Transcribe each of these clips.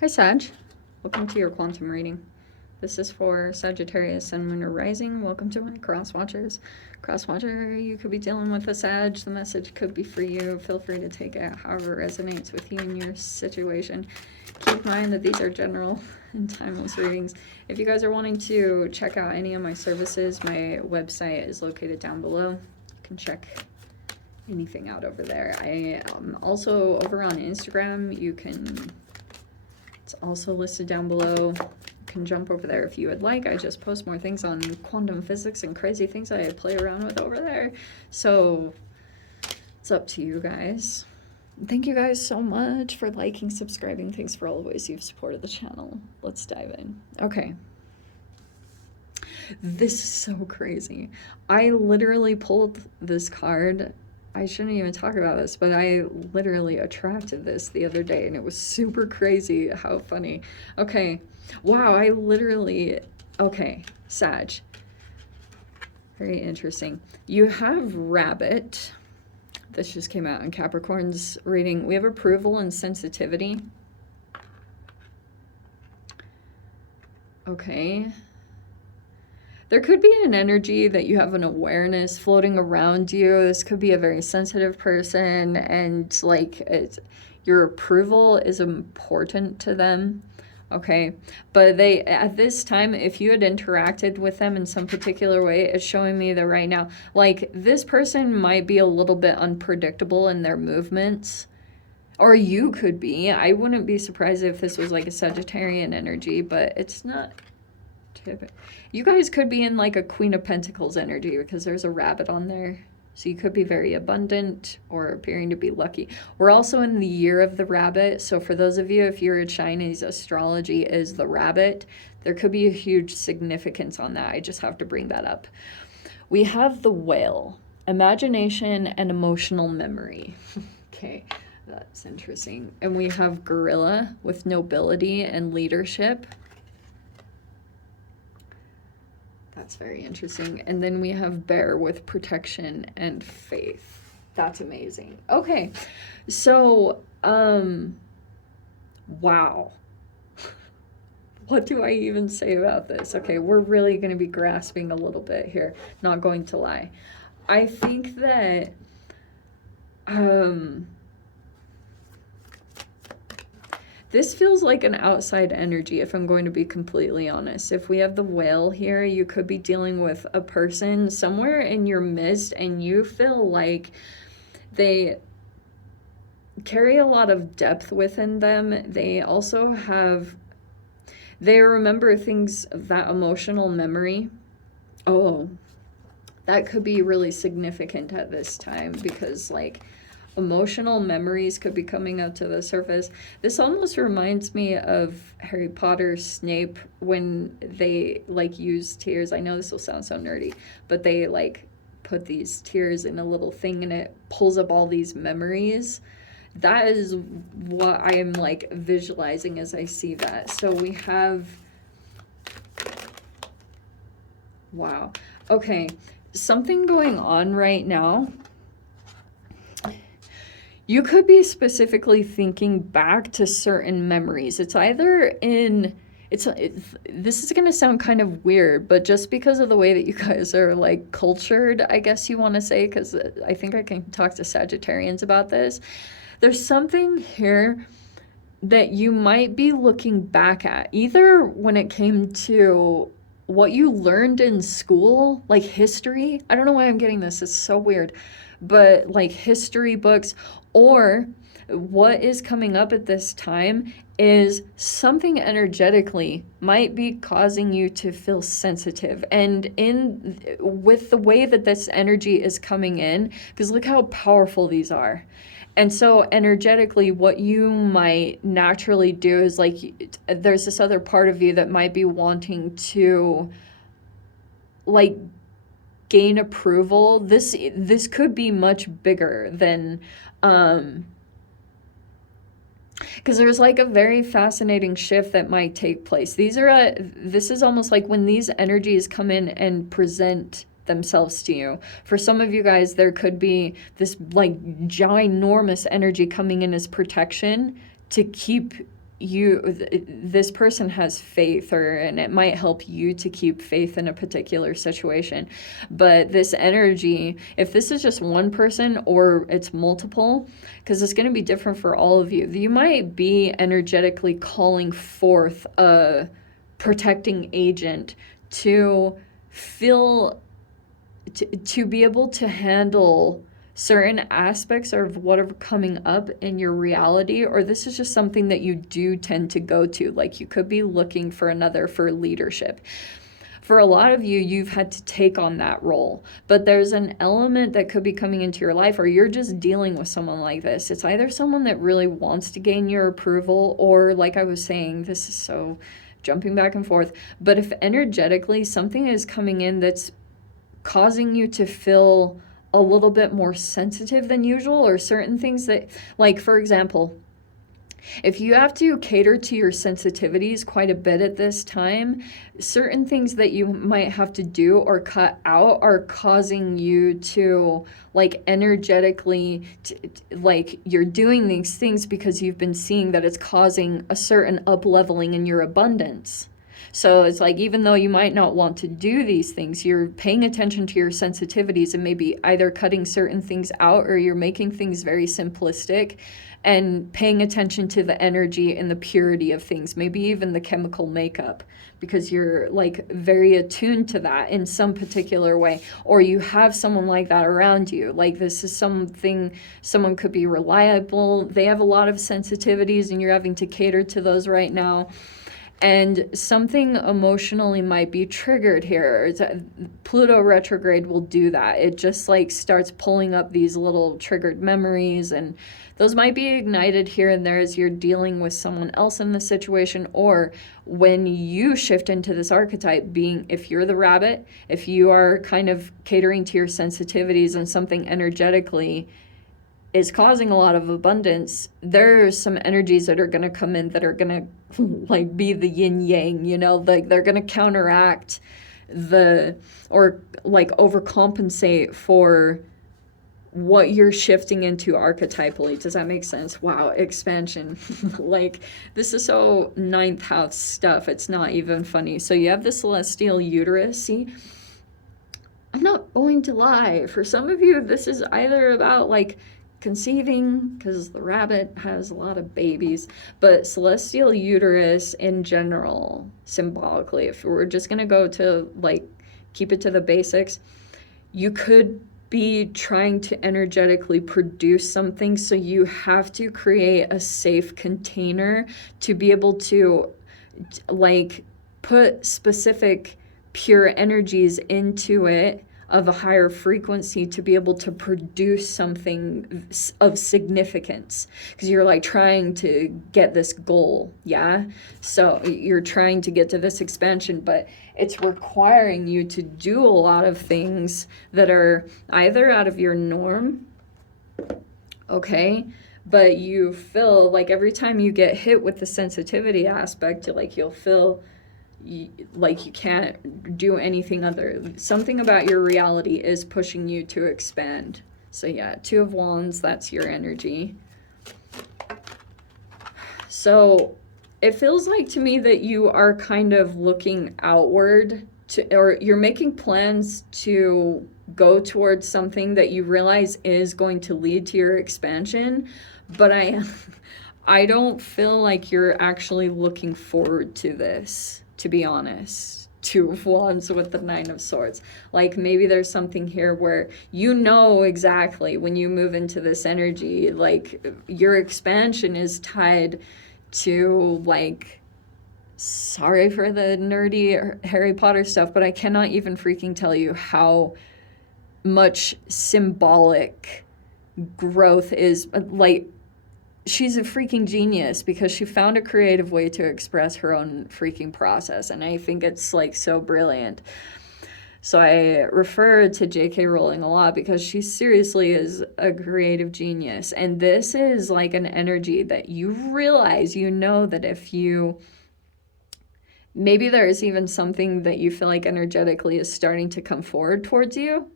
Hi Sag, welcome to your quantum reading. This is for Sagittarius, Sun, Moon, or Rising. Welcome to my cross watchers. Cross watcher, you could be dealing with a Sag. The message could be for you. Feel free to take it however it resonates with you and your situation. Keep in mind that these are general and timeless readings. If you guys are wanting to check out any of my services, my website is located down below. You can check anything out over there. I am also over on Instagram. It's also listed down below. You can jump over there if you would like. I just post more things on quantum physics and crazy things I play around with over there. So it's up to you guys. Thank you guys so much for liking, subscribing. Thanks for all the ways you've supported the channel. Let's dive in. Okay. This is so crazy. I literally pulled this card. I shouldn't even talk about this, but I literally attracted this the other day and it was super crazy. How funny. Okay. Wow, okay, Sag. Very interesting. You have Rabbit. This just came out in Capricorn's reading. We have approval and sensitivity. Okay. There could be an energy that you have an awareness floating around you. This could be a very sensitive person, and like your approval is important to them. Okay, but they, at this time, if you had interacted with them in some particular way, it's showing me that right now, like, this person might be a little bit unpredictable in their movements, or you could be. I wouldn't be surprised if this was like a Sagittarian energy, but it's not. You guys could be in like a Queen of Pentacles energy because there's a rabbit on there. So you could be very abundant or appearing to be lucky. We're also in the year of the rabbit. So for those of you, if you're a Chinese astrology is the rabbit, there could be a huge significance on that. I just have to bring that up. We have the whale, imagination and emotional memory. Okay, that's interesting. And we have gorilla with nobility and leadership. That's very interesting. And then we have bear with protection and faith. That's amazing. Okay. So, wow. What do I even say about this? Okay, we're really going to be grasping a little bit here. Not going to lie. I think that, this feels like an outside energy, if I'm going to be completely honest. If we have the whale here, you could be dealing with a person somewhere in your midst, and you feel like they carry a lot of depth within them. They also they remember things, that emotional memory. Oh, that could be really significant at this time because, like, emotional memories could be coming up to the surface. This almost reminds me of Harry Potter, Snape, when they like use tears. I know this will sound so nerdy, but they like put these tears in a little thing and it pulls up all these memories. That is what I am like visualizing as I see that. So we have, wow. Okay, something going on right now. You could be specifically thinking back to certain memories. It's either in, this is going to sound kind of weird, but just because of the way that you guys are like cultured, I guess you want to say, because I think I can talk to Sagittarians about this. There's something here that you might be looking back at, either when it came to what you learned in school, like history. I don't know why I'm getting this. It's so weird. But like history books, or what is coming up at this time is something energetically might be causing you to feel sensitive. And with the way that this energy is coming in, because look how powerful these are. And so energetically, what you might naturally do is like, there's this other part of you that might be wanting to like gain approval. This could be much bigger than, because there's like a very fascinating shift that might take place. This is almost like when these energies come in and present themselves to you. For some of you guys, there could be this like ginormous energy coming in as protection to keep this person has faith, and it might help you to keep faith in a particular situation. But this energy, if this is just one person or it's multiple, because it's going to be different for all of you, you might be energetically calling forth a protecting agent to feel, to be able to handle certain aspects of what are coming up in your reality. Or this is just something that you do tend to go to, like you could be looking for for leadership. For a lot of you, you've had to take on that role, but there's an element that could be coming into your life, or you're just dealing with someone like this. It's either someone that really wants to gain your approval, or like I was saying, this is so jumping back and forth, but if energetically something is coming in that's causing you to feel a little bit more sensitive than usual, or certain things that, like for example, if you have to cater to your sensitivities quite a bit at this time, certain things that you might have to do or cut out are causing you to, like, energetically, like, you're doing these things because you've been seeing that it's causing a certain up-leveling in your abundance. So it's like, even though you might not want to do these things, you're paying attention to your sensitivities and maybe either cutting certain things out, or you're making things very simplistic and paying attention to the energy and the purity of things, maybe even the chemical makeup, because you're like very attuned to that in some particular way, or you have someone like that around you. Like, this is something, someone could be reliable, they have a lot of sensitivities and you're having to cater to those right now. And something emotionally might be triggered here. Pluto retrograde will do that. It just like starts pulling up these little triggered memories, and those might be ignited here and there as you're dealing with someone else in the situation, or when you shift into this archetype, being, if you're the rabbit, if you are kind of catering to your sensitivities and something energetically is causing a lot of abundance, there's some energies that are going to come in that are going to like be the yin yang, you know, like they're going to counteract or like overcompensate for what you're shifting into archetypally. Does that make sense? Wow, expansion. Like, this is so ninth house stuff. It's not even funny. So you have the celestial uterus. See, I'm not going to lie. For some of you, this is either about like conceiving, because the rabbit has a lot of babies, but celestial uterus in general, symbolically, if we're just going to go to like keep it to the basics, you could be trying to energetically produce something, so you have to create a safe container to be able to like put specific pure energies into it of a higher frequency to be able to produce something of significance, because you're like trying to get this goal. Yeah, so you're trying to get to this expansion, but it's requiring you to do a lot of things that are either out of your norm, okay, but you feel like every time you get hit with the sensitivity aspect, like you'll feel like you can't do anything other. Something about your reality is pushing you to expand. So yeah, Two of Wands, that's your energy. So it feels like to me that you are kind of looking outward to, or you're making plans to go towards something that you realize is going to lead to your expansion, but I don't feel like you're actually looking forward to this, to be honest. Two of Wands with the Nine of Swords. Like, maybe there's something here where you know exactly when you move into this energy, like your expansion is tied to, like, sorry for the nerdy Harry Potter stuff, but I cannot even freaking tell you how much symbolic growth is. Like, she's a freaking genius because she found a creative way to express her own freaking process, and I think it's like so brilliant. So I refer to J.K. Rowling a lot because she seriously is a creative genius, and this is like an energy that you realize, you know, that if you, maybe there is even something that you feel like energetically is starting to come forward towards you.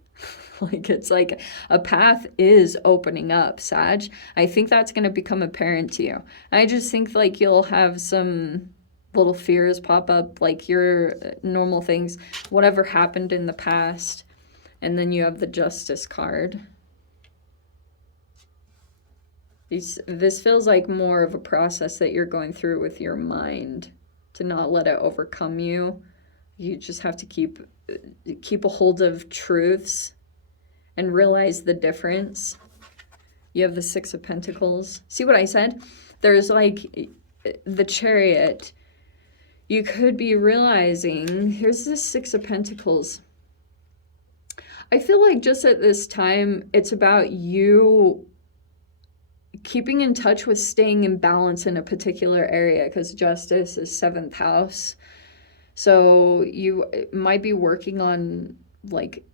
Like it's like a path is opening up, Sag. I think that's going to become apparent to you. I just think like you'll have some little fears pop up, like your normal things, whatever happened in the past. And then you have the Justice card. This feels like more of a process that you're going through with your mind to not let it overcome you. You just have to keep a hold of truths and realize the difference. You have the Six of Pentacles. See what I said? There's like the Chariot. You could be realizing, here's the Six of Pentacles. I feel like just at this time, it's about you keeping in touch with staying in balance in a particular area, because Justice is 7th house. So you might be working on, like,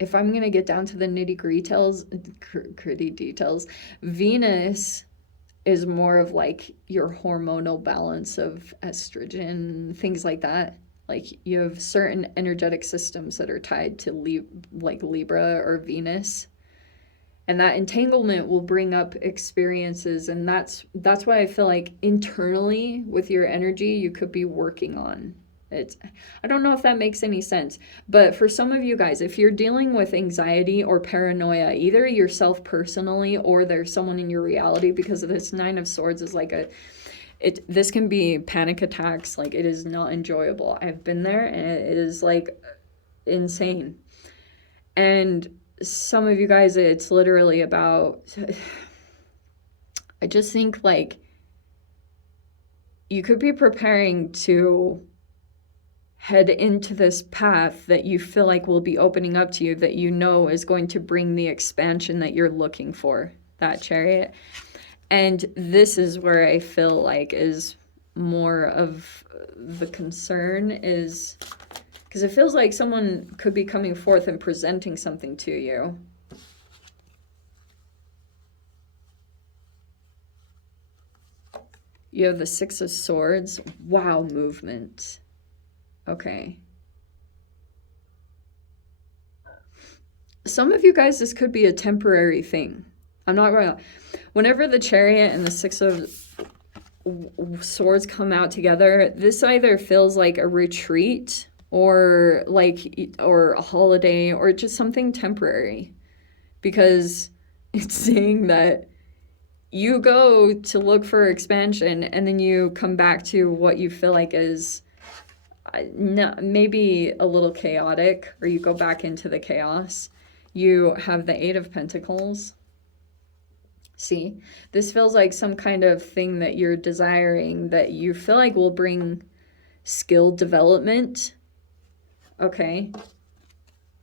if I'm going to get down to the gritty details, Venus is more of like your hormonal balance of estrogen, things like that. Like you have certain energetic systems that are tied to Libra or Venus. And that entanglement will bring up experiences, and that's why I feel like internally with your energy you could be working on. I don't know if that makes any sense, but for some of you guys, if you're dealing with anxiety or paranoia, either yourself personally or there's someone in your reality, because of this Nine of Swords is like this can be panic attacks. Like it is not enjoyable. I've been there and it is like insane. And some of you guys, it's literally about, I just think like you could be preparing to head into this path that you feel like will be opening up to you, that you know is going to bring the expansion that you're looking for, that Chariot. And this is where I feel like is more of the concern, is because it feels like someone could be coming forth and presenting something to you. You have the Six of Swords. Wow, movement. Okay. Some of you guys, this could be a temporary thing. I'm not going to... Whenever the Chariot and the Six of Swords come out together, this either feels like a retreat or a holiday or just something temporary, because it's saying that you go to look for expansion and then you come back to what you feel like is maybe a little chaotic, or you go back into the chaos. You have the Eight of Pentacles. See, this feels like some kind of thing that you're desiring that you feel like will bring skill development. Okay.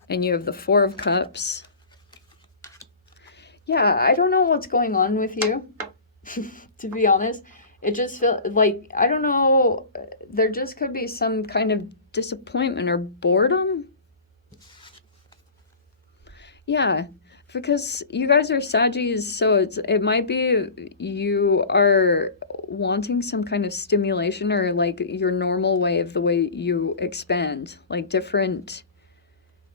And you have the Four of Cups. Yeah, I don't know what's going on with you, to be honest. It just feels like, I don't know, there just could be some kind of disappointment or boredom. Yeah, because you guys are Saggies, so it might be you are wanting some kind of stimulation, or like your normal way of the way you expand, like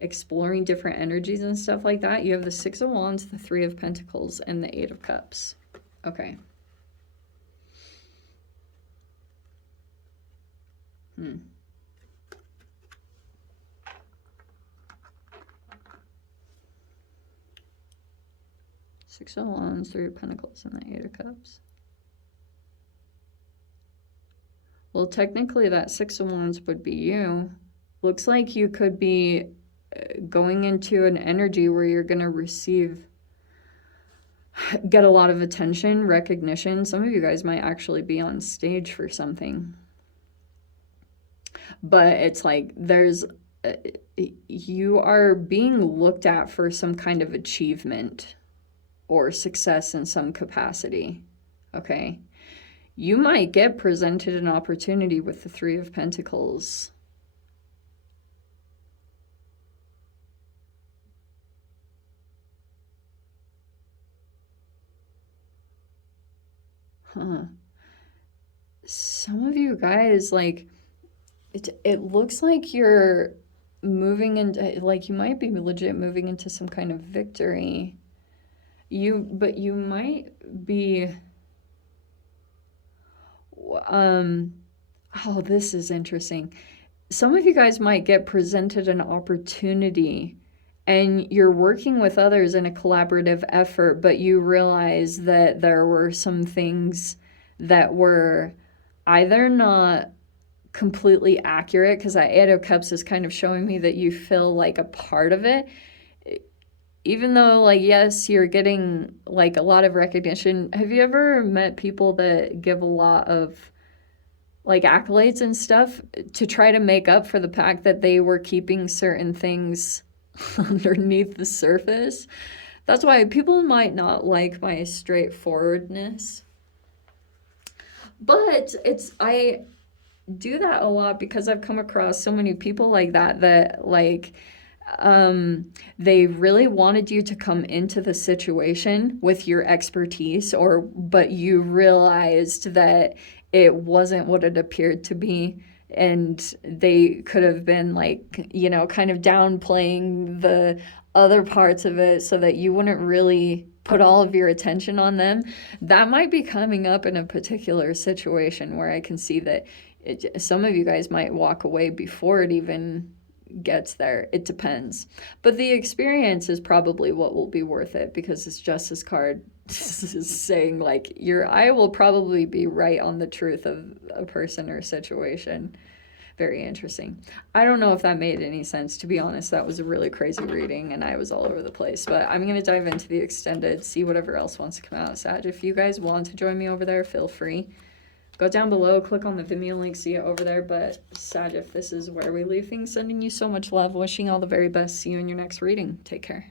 exploring different energies and stuff like that. You have the Six of Wands, the Three of Pentacles, and the Eight of Cups. Okay. Six of Wands, Three of Pentacles, and the Eight of Cups. Well, technically that Six of Wands would be you. Looks like you could be going into an energy where you're going to get a lot of attention, recognition. Some of you guys might actually be on stage for something. But it's like you are being looked at for some kind of achievement or success in some capacity. Okay. You might get presented an opportunity with the Three of Pentacles. Some of you guys, like, it looks like you're moving into, like, you might be legit moving into some kind of victory. But you might be, um, oh, this is interesting. Some of you guys might get presented an opportunity and you're working with others in a collaborative effort, but you realize that there were some things that were either not completely accurate, because that Eight of Cups is kind of showing me that you feel like a part of it. Even though, like, yes, you're getting like a lot of recognition. Have you ever met people that give a lot of like accolades and stuff to try to make up for the fact that they were keeping certain things underneath the surface? That's why people might not like my straightforwardness. But I do that a lot because I've come across so many people like that like they really wanted you to come into the situation with your expertise, but you realized that it wasn't what it appeared to be, and they could have been like, kind of downplaying the other parts of it so that you wouldn't really put all of your attention on them. That might be coming up in a particular situation where I can see that some of you guys might walk away before it even gets there. It depends. But the experience is probably what will be worth it, because it's Justice card is saying like your eye will probably be right on the truth of a person or situation. Very interesting. I don't know if that made any sense, to be honest. That was a really crazy reading and I was all over the place, but I'm going to dive into the extended, see whatever else wants to come out. Sag, if you guys want to join me over there, feel free. Go down below, click on the Vimeo link, see it over there. But Sag, if this is where we leave things, sending you so much love, wishing all the very best. See you in your next reading. Take care.